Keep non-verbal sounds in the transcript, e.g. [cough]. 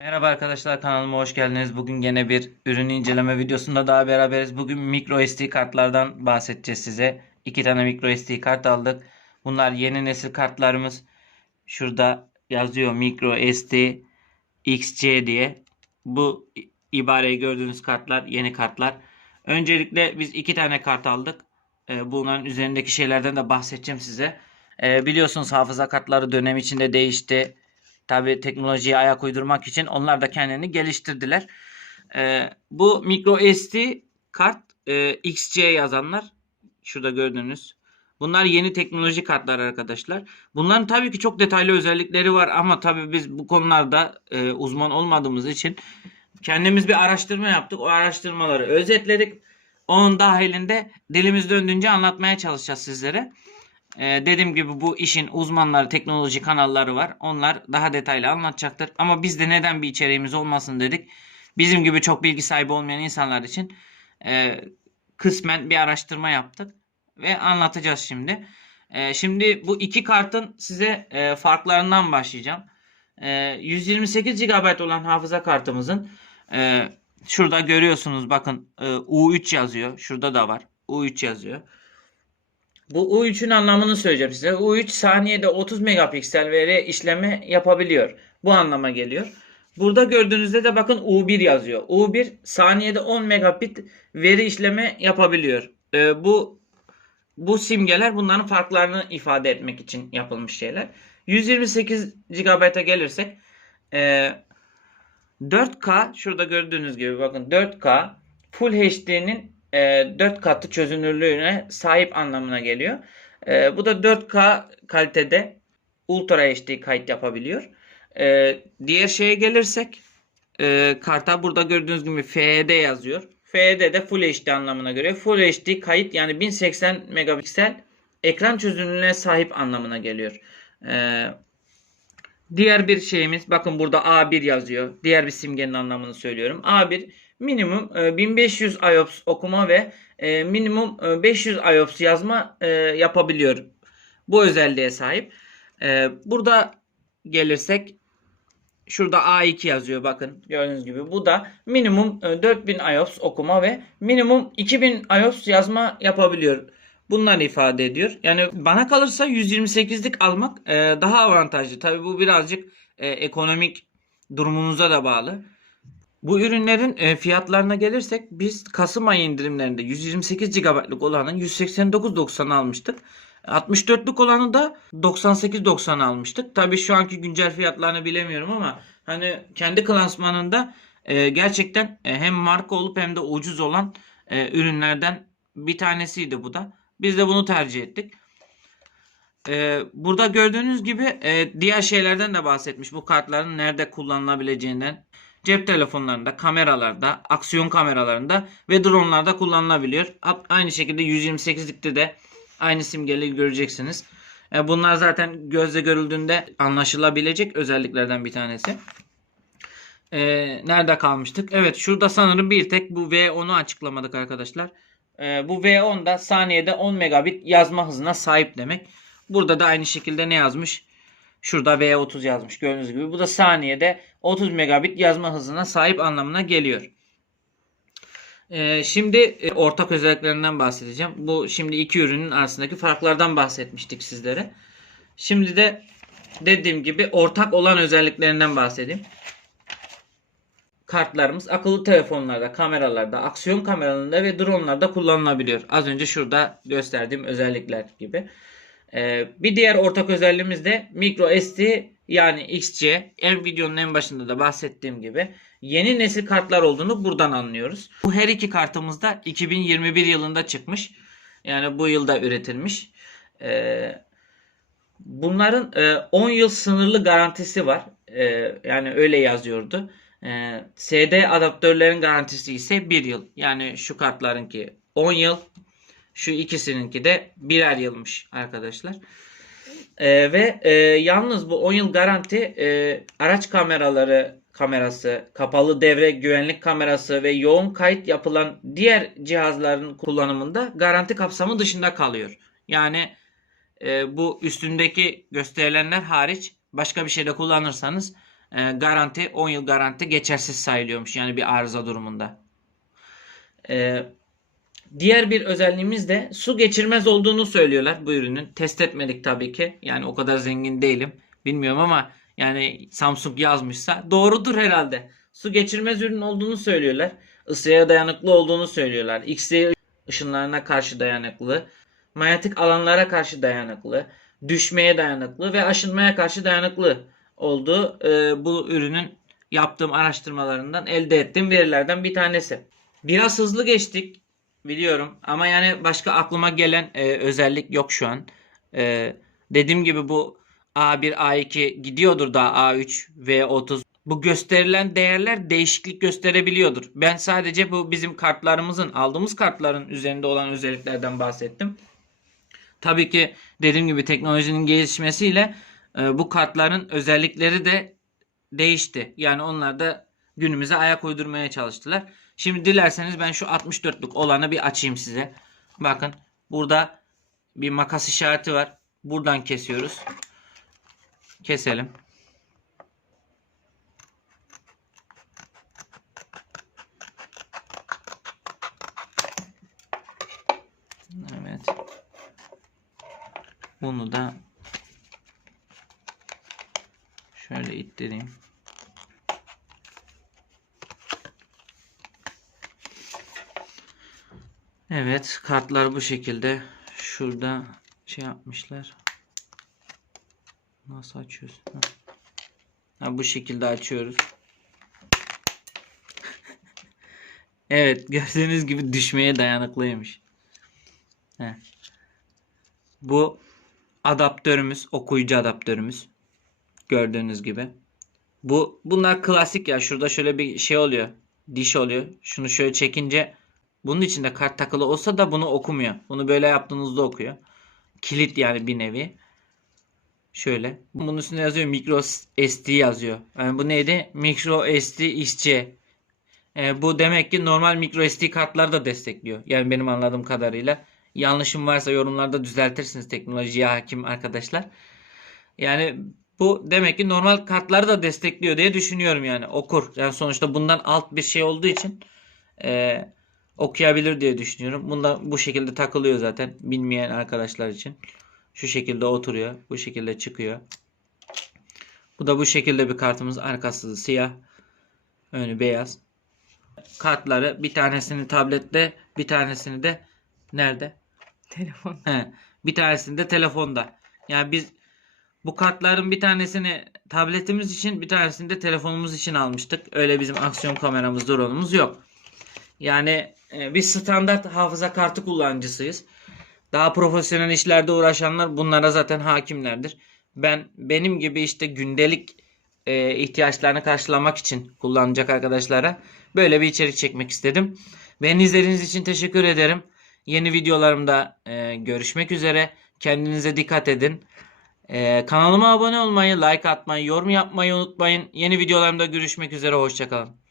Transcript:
Merhaba arkadaşlar kanalıma hoş geldiniz. Bugün gene bir ürün inceleme videosunda daha beraberiz. Bugün micro SD kartlardan bahsedeceğiz size. İki tane micro SD kart aldık. Bunlar yeni nesil kartlarımız. Şurada yazıyor micro SD XC diye. Bu ibareyi gördüğünüz kartlar yeni kartlar. Öncelikle biz iki tane kart aldık. Ee, Bunların üzerindeki şeylerden de bahsedeceğim size. Ee, Biliyorsunuz hafıza kartları dönem içinde değişti. Tabi teknolojiye ayak uydurmak için onlar da kendini geliştirdiler. Ee, bu micro SD kart e, XC yazanlar şurada gördüğünüz. Bunlar yeni teknoloji kartlar arkadaşlar. Bunların tabii ki çok detaylı özellikleri var ama tabii biz bu konularda e, uzman olmadığımız için kendimiz bir araştırma yaptık. O araştırmaları özetledik. Onun dahilinde dilimiz döndüğünce anlatmaya çalışacağız sizlere. Ee, dediğim gibi bu işin uzmanları, teknoloji kanalları var. Onlar daha detaylı anlatacaktır. Ama biz de neden bir içeriğimiz olmasın dedik. Bizim gibi çok bilgi sahibi olmayan insanlar için e, kısmen bir araştırma yaptık. Ve anlatacağız şimdi. E, şimdi bu iki kartın size e, farklarından başlayacağım. E, 128 GB olan hafıza kartımızın e, şurada görüyorsunuz bakın e, U3 yazıyor. Şurada da var. U3 yazıyor. Bu U3'ün anlamını söyleyeceğim size. U3 saniyede 30 megapiksel veri işleme yapabiliyor. Bu anlama geliyor. Burada gördüğünüzde de bakın U1 yazıyor. U1 saniyede 10 megabit veri işleme yapabiliyor. Ee, bu bu simgeler bunların farklarını ifade etmek için yapılmış şeyler. 128 GB'a gelirsek e, 4K şurada gördüğünüz gibi bakın 4K Full HD'nin e, 4 katı çözünürlüğüne sahip anlamına geliyor. E, bu da 4K kalitede Ultra HD kayıt yapabiliyor. E, diğer şeye gelirsek e, karta burada gördüğünüz gibi FHD yazıyor. FHD de Full HD anlamına göre. Full HD kayıt yani 1080 megapiksel ekran çözünürlüğüne sahip anlamına geliyor. E, Diğer bir şeyimiz bakın burada A1 yazıyor. Diğer bir simgenin anlamını söylüyorum. A1 minimum e, 1500 IOPS okuma ve e, minimum e, 500 IOPS yazma e, yapabiliyor. Bu özelliğe sahip. E, Burada gelirsek şurada A2 yazıyor bakın gördüğünüz gibi. Bu da minimum e, 4000 IOPS okuma ve minimum 2000 IOPS yazma yapabiliyor. Bunlar ifade ediyor. Yani bana kalırsa 128'lik almak e, daha avantajlı. Tabii bu birazcık e, ekonomik durumunuza da bağlı. Bu ürünlerin e, fiyatlarına gelirsek biz Kasım ayı indirimlerinde 128 GB'lık olanı 189.90 almıştık. 64'lük olanı da 98.90 almıştık. Tabii şu anki güncel fiyatlarını bilemiyorum ama hani kendi klasmanında e, gerçekten e, hem marka olup hem de ucuz olan ürünlerden bir tanesiydi bu da. Biz de bunu tercih ettik. Burada gördüğünüz gibi diğer şeylerden de bahsetmiş. Bu kartların nerede kullanılabileceğinden. Cep telefonlarında, kameralarda, aksiyon kameralarında ve dronlarda kullanılabiliyor. Aynı şekilde 128'likte de aynı simgeleri göreceksiniz. E, bunlar zaten gözle görüldüğünde anlaşılabilecek özelliklerden bir tanesi. E, nerede kalmıştık? Evet şurada sanırım bir tek bu V10'u açıklamadık arkadaşlar. E, bu V10 da saniyede 10 megabit yazma hızına sahip demek. Burada da aynı şekilde ne yazmış? Şurada V30 yazmış gördüğünüz gibi. Bu da saniyede 30 megabit yazma hızına sahip anlamına geliyor. Ee, şimdi e, ortak özelliklerinden bahsedeceğim. Bu şimdi iki ürünün arasındaki farklardan bahsetmiştik sizlere. Şimdi de dediğim gibi ortak olan özelliklerinden bahsedeyim. Kartlarımız akıllı telefonlarda, kameralarda, aksiyon kameralarında ve dronlarda kullanılabiliyor. Az önce şurada gösterdiğim özellikler gibi. Ee, bir diğer ortak özelliğimiz de micro SD yani XC. En videonun en başında da bahsettiğim gibi yeni nesil kartlar olduğunu buradan anlıyoruz. Bu her iki kartımız da 2021 yılında çıkmış. Yani bu yılda üretilmiş. Ee, bunların e, 10 yıl sınırlı garantisi var. Ee, yani öyle yazıyordu. SD adaptörlerin garantisi ise 1 yıl. Yani şu kartlarınki 10 yıl. Şu ikisininki de birer yılmış arkadaşlar. Ee, ve e, yalnız bu 10 yıl garanti e, araç kameraları kamerası, kapalı devre güvenlik kamerası ve yoğun kayıt yapılan diğer cihazların kullanımında garanti kapsamı dışında kalıyor. Yani e, bu üstündeki gösterilenler hariç başka bir şeyde kullanırsanız e, garanti 10 yıl garanti geçersiz sayılıyormuş yani bir arıza durumunda. E, diğer bir özelliğimiz de su geçirmez olduğunu söylüyorlar bu ürünün. Test etmedik tabii ki. Yani o kadar zengin değilim. Bilmiyorum ama yani Samsung yazmışsa doğrudur herhalde. Su geçirmez ürün olduğunu söylüyorlar. Isıya dayanıklı olduğunu söylüyorlar. X-ray ışınlarına karşı dayanıklı. Manyetik alanlara karşı dayanıklı. Düşmeye dayanıklı ve aşınmaya karşı dayanıklı olduğu e, bu ürünün yaptığım araştırmalarından elde ettiğim verilerden bir tanesi. Biraz hızlı geçtik biliyorum ama yani başka aklıma gelen e, özellik yok şu an. E, dediğim gibi bu A1, A2 gidiyordur daha A3, V30. Bu gösterilen değerler değişiklik gösterebiliyordur. Ben sadece bu bizim kartlarımızın, aldığımız kartların üzerinde olan özelliklerden bahsettim. Tabii ki dediğim gibi teknolojinin gelişmesiyle e, bu kartların özellikleri de değişti. Yani onlar da günümüze ayak uydurmaya çalıştılar. Şimdi dilerseniz ben şu 64'lük olanı bir açayım size. Bakın burada bir makas işareti var. Buradan kesiyoruz. Keselim. Evet. Bunu da şöyle ittireyim. Evet, kartlar bu şekilde. Şurada şey yapmışlar. Nasıl açıyorsun? Ha. Ha, bu şekilde açıyoruz. [laughs] evet, gördüğünüz gibi düşmeye dayanıklıymış. Heh. Bu adaptörümüz, okuyucu adaptörümüz. Gördüğünüz gibi. Bu bunlar klasik ya. Şurada şöyle bir şey oluyor. Diş oluyor. Şunu şöyle çekince bunun içinde kart takılı olsa da bunu okumuyor. Bunu böyle yaptığınızda okuyor. Kilit yani bir nevi. Şöyle. Bunun üstünde yazıyor micro SD yazıyor. Yani bu neydi? Micro SD XC. Ee, bu demek ki normal micro SD kartlar da destekliyor. Yani benim anladığım kadarıyla. Yanlışım varsa yorumlarda düzeltirsiniz teknolojiye hakim arkadaşlar. Yani bu demek ki normal kartları da destekliyor diye düşünüyorum yani. Okur. Yani sonuçta bundan alt bir şey olduğu için e, okuyabilir diye düşünüyorum. Bunda bu şekilde takılıyor zaten bilmeyen arkadaşlar için. Şu şekilde oturuyor. Bu şekilde çıkıyor. Bu da bu şekilde bir kartımız. Arkası siyah. Önü beyaz. Kartları bir tanesini tablette bir tanesini de nerede? Telefon. He, bir tanesini de telefonda. Yani biz bu kartların bir tanesini tabletimiz için bir tanesini de telefonumuz için almıştık. Öyle bizim aksiyon kameramız, drone'umuz yok. Yani biz standart hafıza kartı kullanıcısıyız. Daha profesyonel işlerde uğraşanlar bunlara zaten hakimlerdir. Ben benim gibi işte gündelik e, ihtiyaçlarını karşılamak için kullanacak arkadaşlara böyle bir içerik çekmek istedim. Beni izlediğiniz için teşekkür ederim. Yeni videolarımda e, görüşmek üzere. Kendinize dikkat edin. E, kanalıma abone olmayı, like atmayı, yorum yapmayı unutmayın. Yeni videolarımda görüşmek üzere. Hoşçakalın.